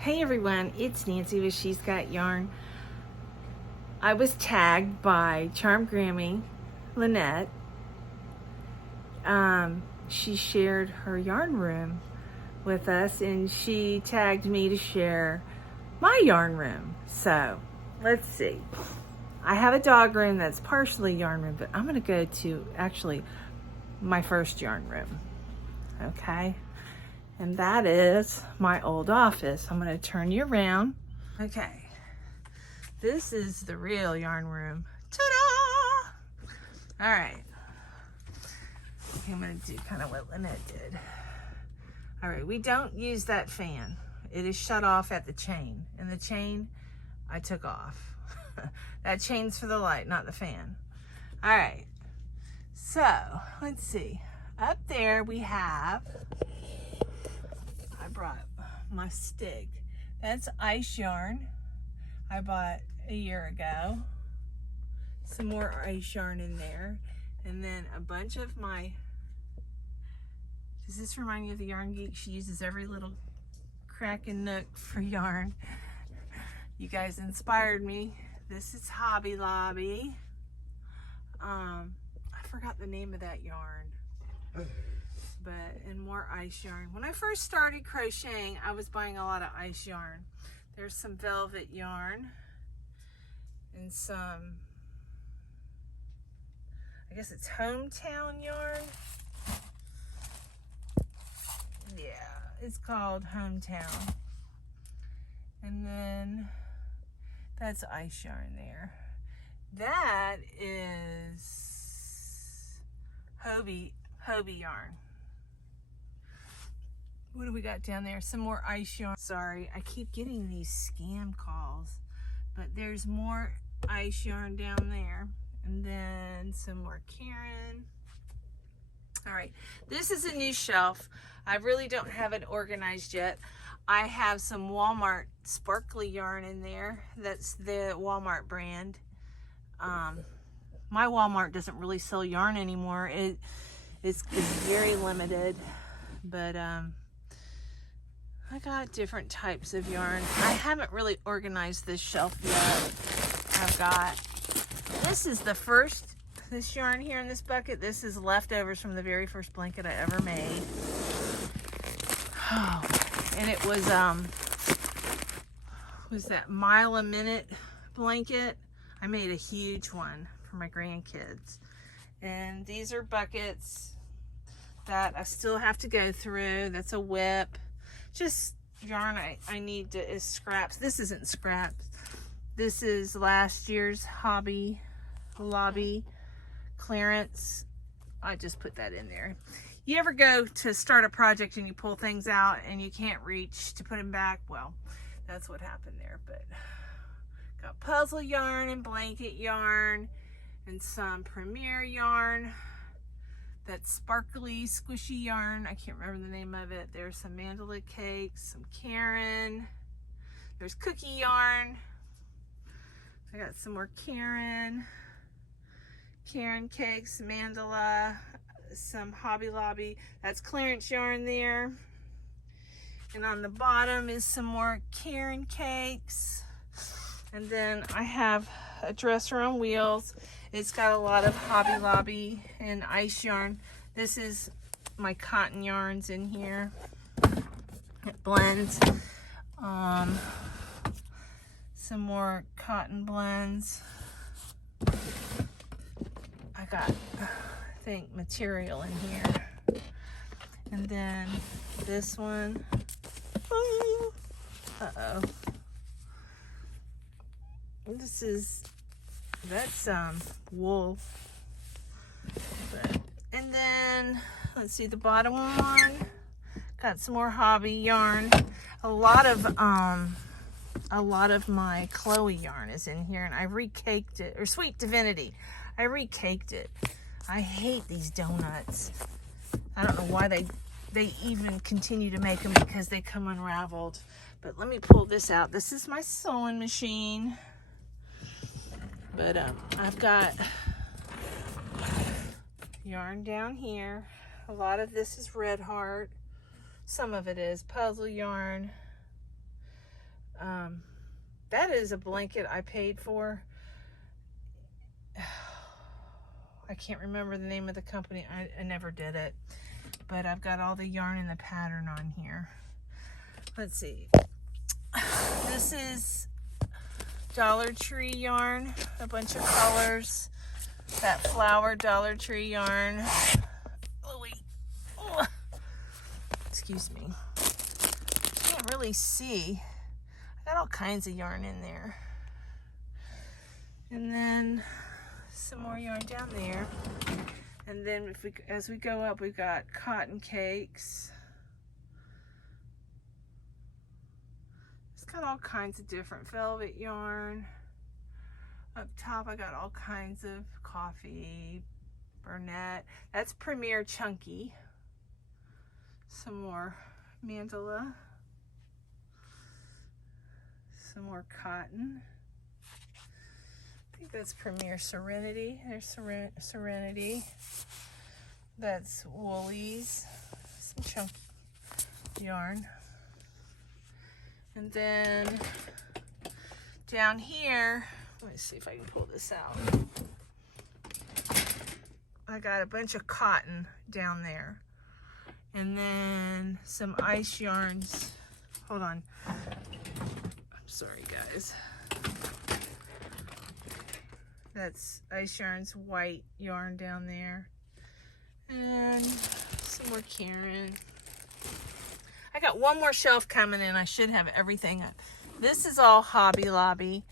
Hey everyone, it's Nancy with She's Got Yarn. I was tagged by Charm Grammy Lynette. She shared her yarn room with us and she tagged me to share my yarn room. So let's see. I have a dog room that's partially yarn room, but I'm gonna go to actually my first yarn room. Okay. And that is my old office. I'm gonna turn you around. Okay, this is the real yarn room. Ta-da! All right, I'm gonna do kind of what Lynette did. All right, we don't use that fan. It is shut off at the chain, and the chain I took off. That chain's for the light, not the fan. All right, so let's see. Up there we have, I brought my stick. That's ice yarn I bought a year ago. Some more ice yarn in there. And then a bunch of my, does this remind you of the Yarn Geek? She uses every little crack and nook for yarn. You guys inspired me. This is Hobby Lobby. I forgot the name of that yarn. And more ice yarn. When I first started crocheting, I was buying a lot of ice yarn. There's some velvet yarn and some, I guess it's hometown yarn. Yeah, it's called hometown. And then that's ice yarn there. That is Hobie yarn. What do we got down there? Some more ice yarn. Sorry, I keep getting these scam calls, but there's more ice yarn down there. And then some more Karen. All right, this is a new shelf. I really don't have it organized yet. I have some Walmart sparkly yarn in there. That's the Walmart brand. My Walmart doesn't really sell yarn anymore. It's very limited, but I got different types of yarn. I haven't really organized this shelf yet. I've got, this is the first, this yarn here in this bucket, this is leftovers from the very first blanket I ever made. Oh, and it was that mile a minute blanket. I made a huge one for my grandkids. And these are buckets that I still have to go through. That's a whip. Just yarn I need to, is scraps. This isn't scraps. This is last year's Hobby Lobby clearance. I just put that in there. You ever go to start a project and you pull things out and you can't reach to put them back? Well, that's what happened there. But got puzzle yarn and blanket yarn and some Premier yarn. That sparkly, squishy yarn. I can't remember the name of it. There's some mandala cakes, some Karen. There's cookie yarn. I got some more Karen cakes, mandala, some Hobby Lobby. That's clearance yarn there. And on the bottom is some more Karen cakes. And then I have a dresser on wheels. It's got a lot of Hobby Lobby and ice yarn. This is my cotton yarns in here. It blends. Some more cotton blends. I got, I think, material in here. And then this one. Ooh, uh-oh. That's wool. And then let's see the bottom one. Got some more hobby yarn. A lot of my Chloe yarn is in here, and I recaked it, or Sweet Divinity. I recaked it. I hate these donuts. I don't know why they even continue to make them, because they come unraveled. But let me pull this out. This is my sewing machine. But I've got yarn down here. A lot of this is Red Heart. Some of it is puzzle yarn. that is a blanket I paid for. I can't remember the name of the company. I never did it. But I've got all the yarn and the pattern on here. Let's see. This is Dollar Tree yarn. A bunch of colors. That flower Dollar Tree yarn. Oh, wait. Oh. Excuse me. Can't really see. I got all kinds of yarn in there. And then some more yarn down there. And then as we go up, we've got cotton cakes. It's got all kinds of different velvet yarn. Up top, I got all kinds of coffee, Burnett. That's Premier Chunky. Some more mandala. Some more cotton. I think that's Premier Serenity. There's Serenity. That's Woolies. Some chunky yarn. And then down here, let me see if I can pull this out. I got a bunch of cotton down there. And then some ice yarns. Hold on. I'm sorry, guys. That's Ice Yarn's white yarn down there. And some more Karen. I got one more shelf coming in. I should have everything. This is all Hobby Lobby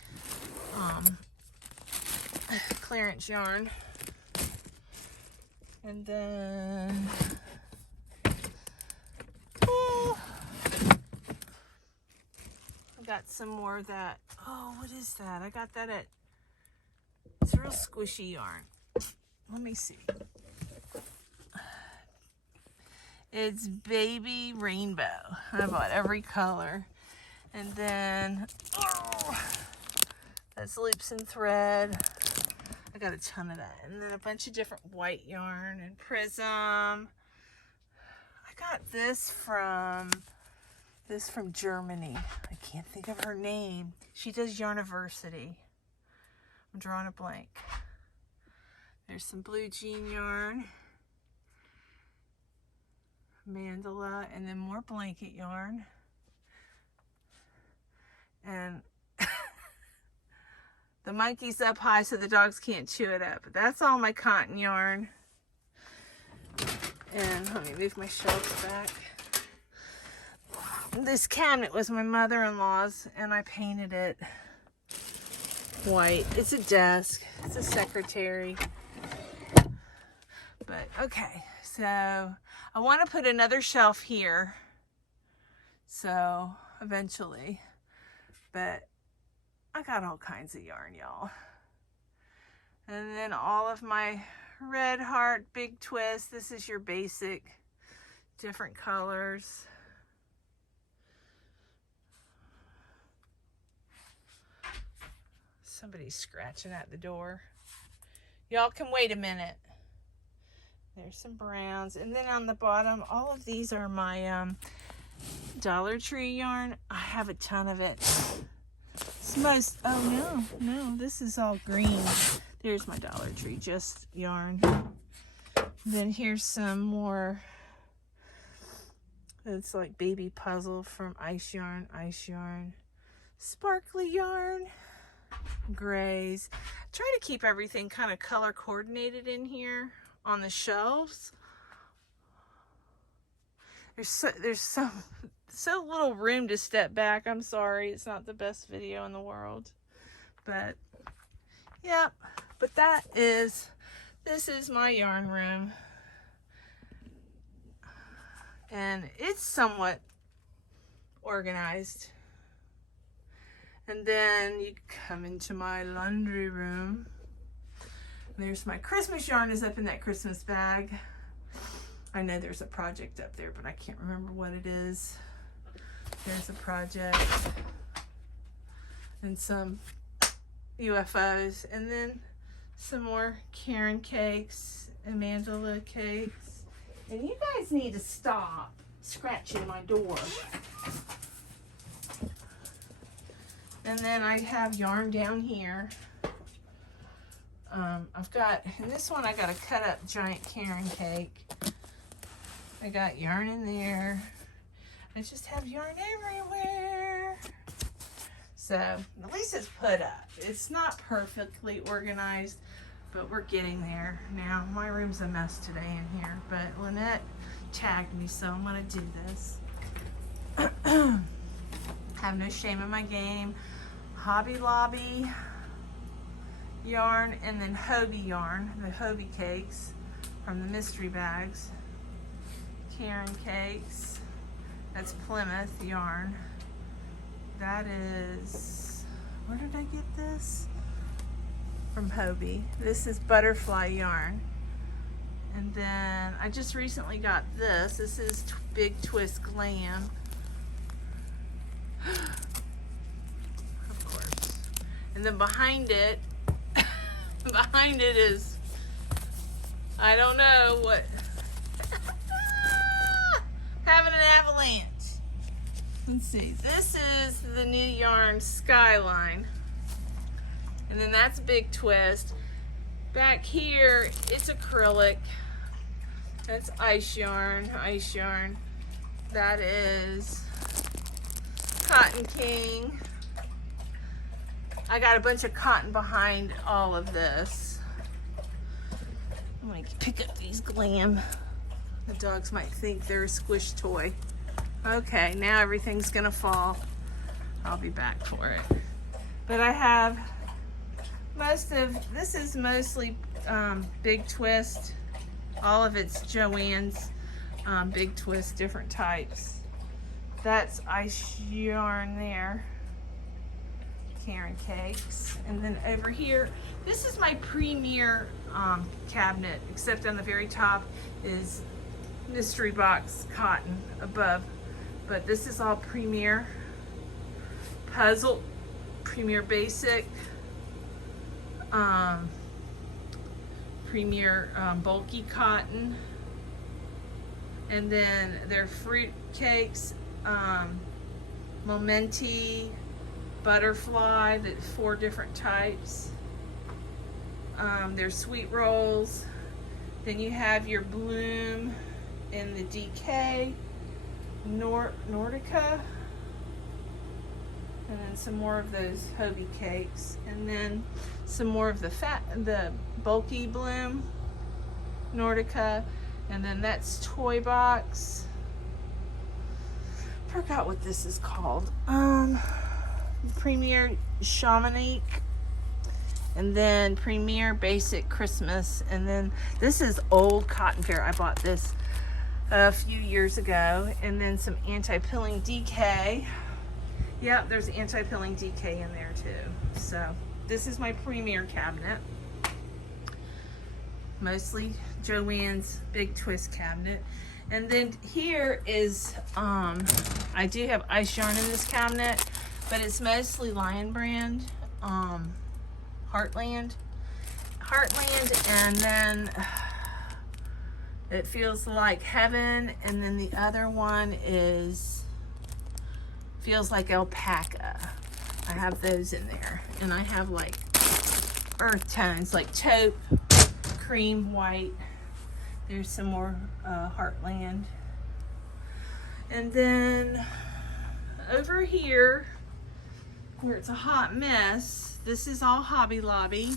clearance yarn. And then I got some more of that. Oh, what is that? I got that at, it's a real squishy yarn. Let me see. It's Baby Rainbow. I bought every color. And then, oh, that's Loops and Thread. I got a ton of that. And then a bunch of different white yarn and Prism. I got this from Germany. I can't think of her name. She does Yarniversity. I'm drawing a blank. There's some blue jean yarn. Mandala, and then more blanket yarn. And the monkey's up high so the dogs can't chew it up. But that's all my cotton yarn. And let me move my shelves back. This cabinet was my mother-in-law's, and I painted it white. It's a desk. It's a secretary. But okay, so I want to put another shelf here. So eventually, but I got all kinds of yarn, y'all. And then all of my Red Heart, Big Twist. This is your basic, different colors. Somebody's scratching at the door. Y'all can wait a minute. There's some browns. And then on the bottom, all of these are my Dollar Tree yarn. I have a ton of it. It's most, oh no, this is all green. There's my Dollar Tree, just yarn. Then here's some more. It's like baby puzzle from Ice Yarn, sparkly yarn, grays. Try to keep everything kind of color coordinated in here on the shelves. There's so little room to step back. I'm sorry, it's not the best video in the world, but yeah. But this is my yarn room, and it's somewhat organized. And then you come into my laundry room. There's my Christmas yarn is up in that Christmas bag. I know there's a project up there, but I can't remember what it is. There's a project and some UFOs, and then some more Karen cakes and mandala cakes. And you guys need to stop scratching my door. And then I have yarn down here. I've got, in this one I got a cut up giant Karen cake. I got yarn in there. I just have yarn everywhere. So at least it's put up. It's not perfectly organized, but we're getting there now. My room's a mess today in here, but Lynette tagged me, so I'm gonna do this. Have no shame in my game. Hobby Lobby yarn, and then Hobie yarn, the Hobie cakes from the mystery bags. Karen cakes, that's Plymouth yarn. That is, where did I get this? From Hobie. This is butterfly yarn. And then I just recently got this. This is Big Twist Glam. Of course. And then behind it, behind it is, I don't know what, having an avalanche. Let's see, this is the new yarn Skyline. And then that's Big Twist. Back here, it's acrylic. That's ice yarn, ice yarn. That is Cotton King. I got a bunch of cotton behind all of this. I'm gonna pick up these Glam. The dogs might think they're a squish toy. Okay, now everything's gonna fall. I'll be back for it. But I have most of, this is mostly Big Twist. All of it's Joann's Big Twist, different types. That's ice yarn there. Karen cakes. And then over here, this is my premier cabinet, except on the very top is mystery box cotton above. But this is all premier puzzle, premier basic, premier bulky cotton, and then their fruit cakes, Momenti, butterfly, that's 4 different types. Their sweet rolls. Then you have your bloom and the DK, Nordica, and then some more of those Hobie cakes, and then some more of the bulky bloom, Nordica, and then that's Toy Box. Forgot what this is called. Premier Shamanique, and then Premier Basic Christmas, and then this is old Cotton Fair. I bought this a few years ago, and then some anti-pilling DK. Yep, there's anti-pilling DK in there too. So this is my premier cabinet. Mostly Joann's Big Twist cabinet. And then here is, I do have ice yarn in this cabinet, but it's mostly Lion Brand, Heartland, and then It Feels Like Heaven, and then the other one is Feels Like Alpaca. I have those in there, and I have like earth tones like taupe, cream, white. There's some more Heartland. And then over here, where it's a hot mess, this is all Hobby Lobby.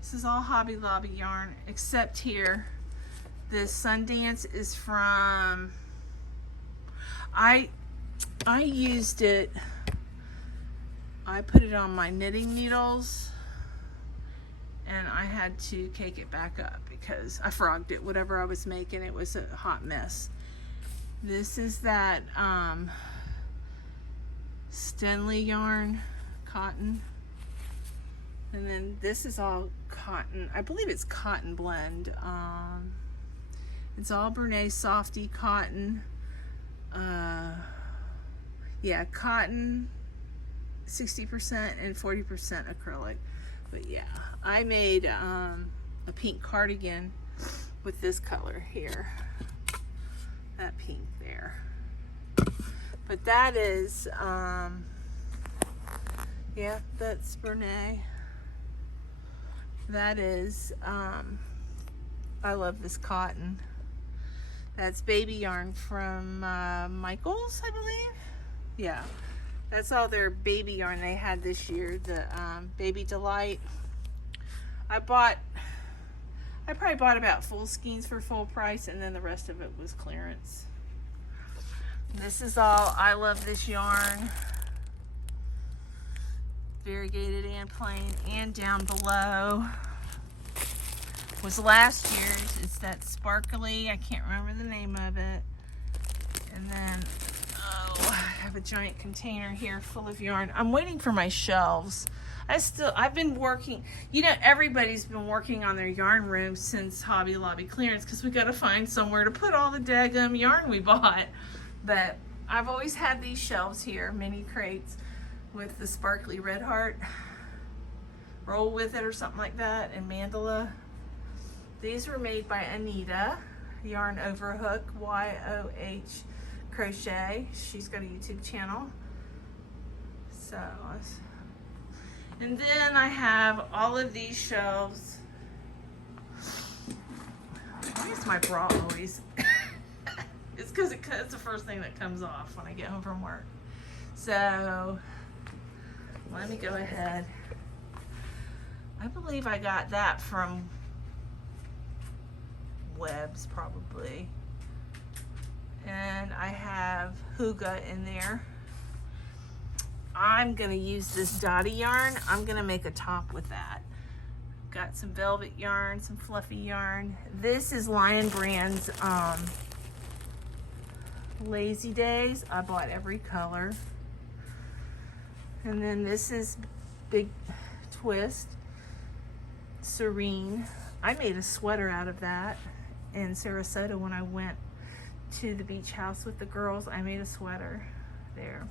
This is all Hobby Lobby yarn, except here. This Sundance is from, I used it, I put it on my knitting needles, and I had to cake it back up because I frogged it. Whatever I was making, it was a hot mess. This is that Stenley yarn, cotton. And then this is all cotton. I believe it's cotton blend. It's all Brene Softy cotton. Yeah, cotton, 60% and 40% acrylic. But yeah, I made a pink cardigan with this color here. That pink there. But that is, yeah, that's Brene. That is, I love this cotton. That's baby yarn from Michael's, I believe. Yeah, that's all their baby yarn they had this year, the Baby Delight. I probably bought about full skeins for full price, and then the rest of it was clearance. This is all, I love this yarn. Variegated and plain, and down below was last year's. It's that sparkly, I can't remember the name of it. And then, oh, I have a giant container here full of yarn. I'm waiting for my shelves. I've been working, you know, everybody's been working on their yarn room since Hobby Lobby clearance, because we got to find somewhere to put all the daggum yarn we bought. But I've always had these shelves here, mini crates with the sparkly red heart, roll with it or something like that, and mandala. These were made by Anita, Yarn Overhook, YOH Crochet. She's got a YouTube channel. So, and then I have all of these shelves. Why is my bra always? It's because it's the first thing that comes off when I get home from work. So, let me go ahead. I believe I got that from Webs probably. And I have Huga in there. I'm gonna use this dotty yarn. I'm gonna make a top with that. Got some velvet yarn, some fluffy yarn. This is Lion Brand's Lazy Days. I bought every color. And then this is Big Twist Serene. I made a sweater out of that in Sarasota when I went to the beach house with the girls. I made a sweater there.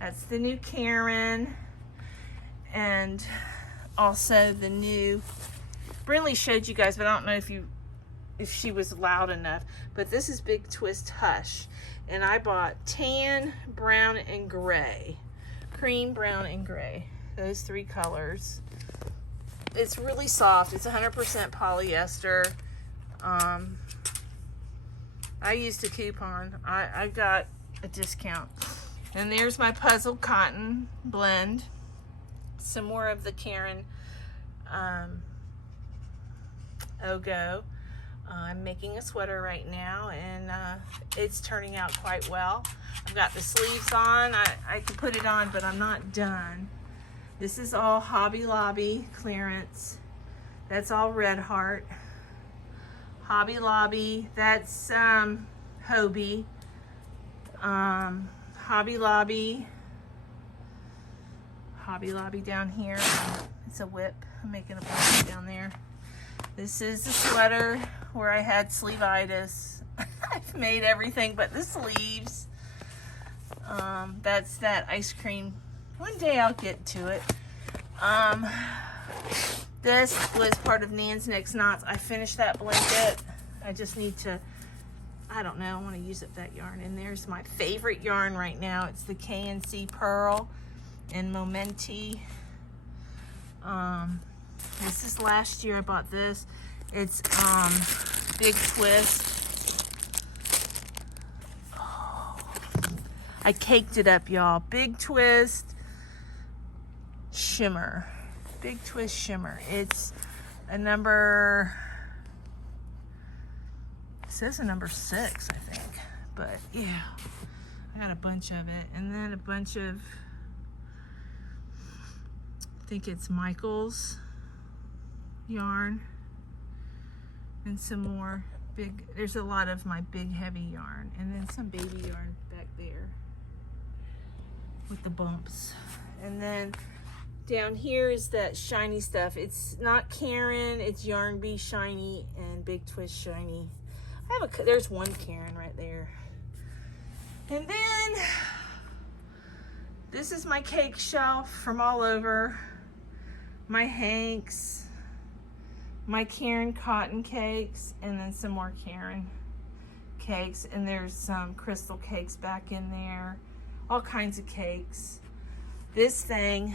That's the new Karen. And also the new, Brinley showed you guys, but I don't know if she was loud enough, but this is Big Twist Hush. And I bought tan, brown, and gray. Cream, brown, and gray. Those three colors. It's really soft. It's 100% polyester. I used a coupon. I got a discount. And there's my puzzle cotton blend. Some more of the Karen Ogo. I'm making a sweater right now, and it's turning out quite well. I've got the sleeves on. I can put it on, but I'm not done. This is all Hobby Lobby clearance. That's all Red Heart. Hobby Lobby, that's Hobie. Hobby Lobby down here. It's a whip. I'm making a blanket down there. This is the sweater where I had sleevitis. I've made everything but the sleeves. That's that ice cream. One day I'll get to it. This was part of Nan's Next Knots. I finished that blanket. I just need to, I don't know, I want to use up that yarn. And there's my favorite yarn right now. It's the K&C Pearl in Momenti. This is last year I bought this. It's Big Twist. Oh, I caked it up, y'all. Big Twist Shimmer. Big Twist Shimmer. It's a number, it says a number 6, I think. But yeah, I got a bunch of it. And then a bunch of, I think it's Michael's yarn. And some more big, there's a lot of my big heavy yarn. And then some baby yarn back there with the bumps. And then down here is that shiny stuff. It's not Karen, it's Yarn Bee Shiny and Big Twist Shiny. There's one Karen right there. And then this is my cake shelf from all over. My Hanks, my Karen cotton cakes, and then some more Karen cakes. And there's some crystal cakes back in there. all kinds of cakes. This thing,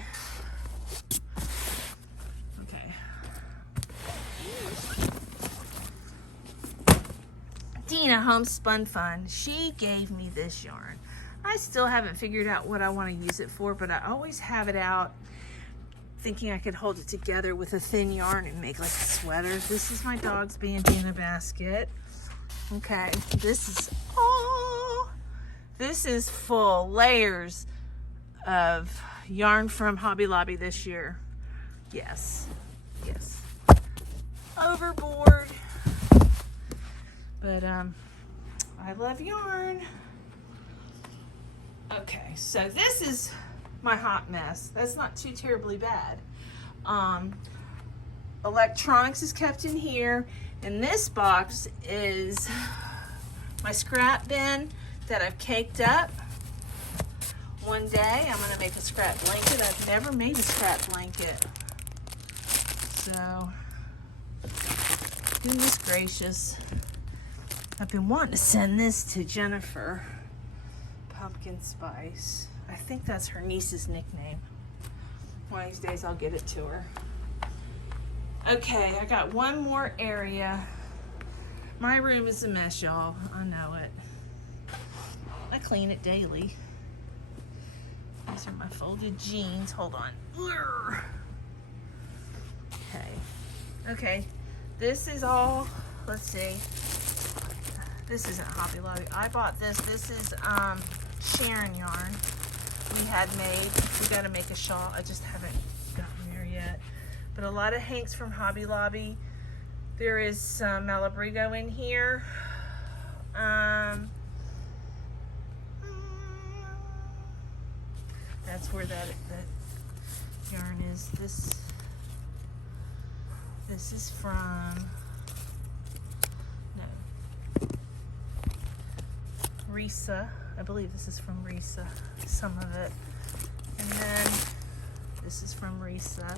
okay. Dina, Homespun Fun, she gave me this yarn. I still haven't figured out what I want to use it for, but I always have it out thinking I could hold it together with a thin yarn and make like a sweater. This is my dog's bandana basket. Okay, this is full layers of yarn from Hobby Lobby this year. Yes, yes. Overboard. But I love yarn. Okay, so this is my hot mess. That's not too terribly bad. Electronics is kept in here, and this box is my scrap bin that I've caked up. One day I'm gonna make a scrap blanket. I've never made a scrap blanket. So, goodness gracious. I've been wanting to send this to Jennifer. Pumpkin Spice. I think that's her niece's nickname. One of these days I'll get it to her. Okay, I got one more area. My room is a mess, y'all. I know it. I clean it daily. These are my folded jeans. Hold on. Okay. Okay. This is all, let's see. This isn't Hobby Lobby. I bought this. This is Sharon yarn we had made. We got to make a shawl. I just haven't gotten there yet. But a lot of hanks from Hobby Lobby. There is some Malabrigo in here. That's where that yarn is. This is from Risa. I believe this is from Risa, some of it. And then this is from Risa.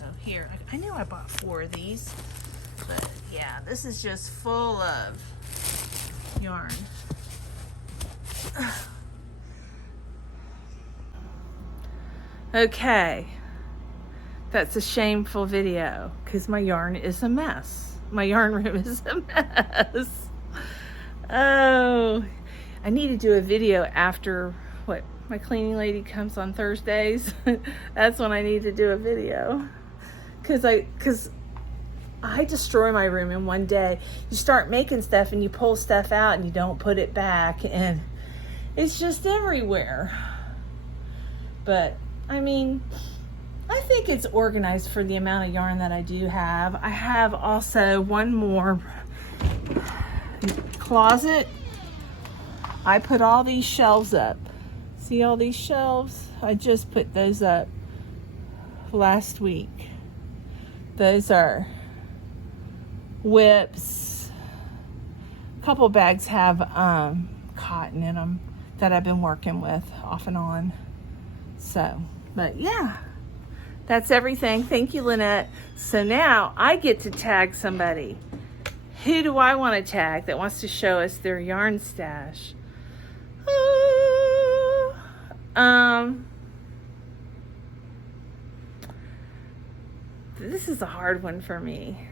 Oh, here. I knew I bought 4 of these. But yeah, this is just full of yarn. Okay. That's a shameful video because my yarn is a mess. My yarn room is a mess. Oh, I need to do a video after my cleaning lady comes on Thursdays. That's when I need to do a video because I destroy my room in one day. You start making stuff and you pull stuff out and you don't put it back and it's just everywhere. But I mean, I think it's organized for the amount of yarn that I do have. I have also one more closet. I put all these shelves up. See all these shelves? I just put those up last week. Those are whips. A couple bags have cotton in them that I've been working with off and on. So, but yeah, that's everything. Thank you, Lynette. So now I get to tag somebody. Who do I want to tag that wants to show us their yarn stash? This is a hard one for me.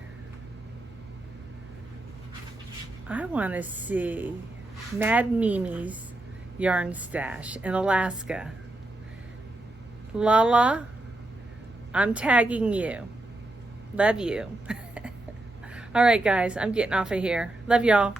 I want to see Mad Mimi's yarn stash in Alaska. Lala, I'm tagging you. Love you. All right, guys, I'm getting off of here. Love y'all.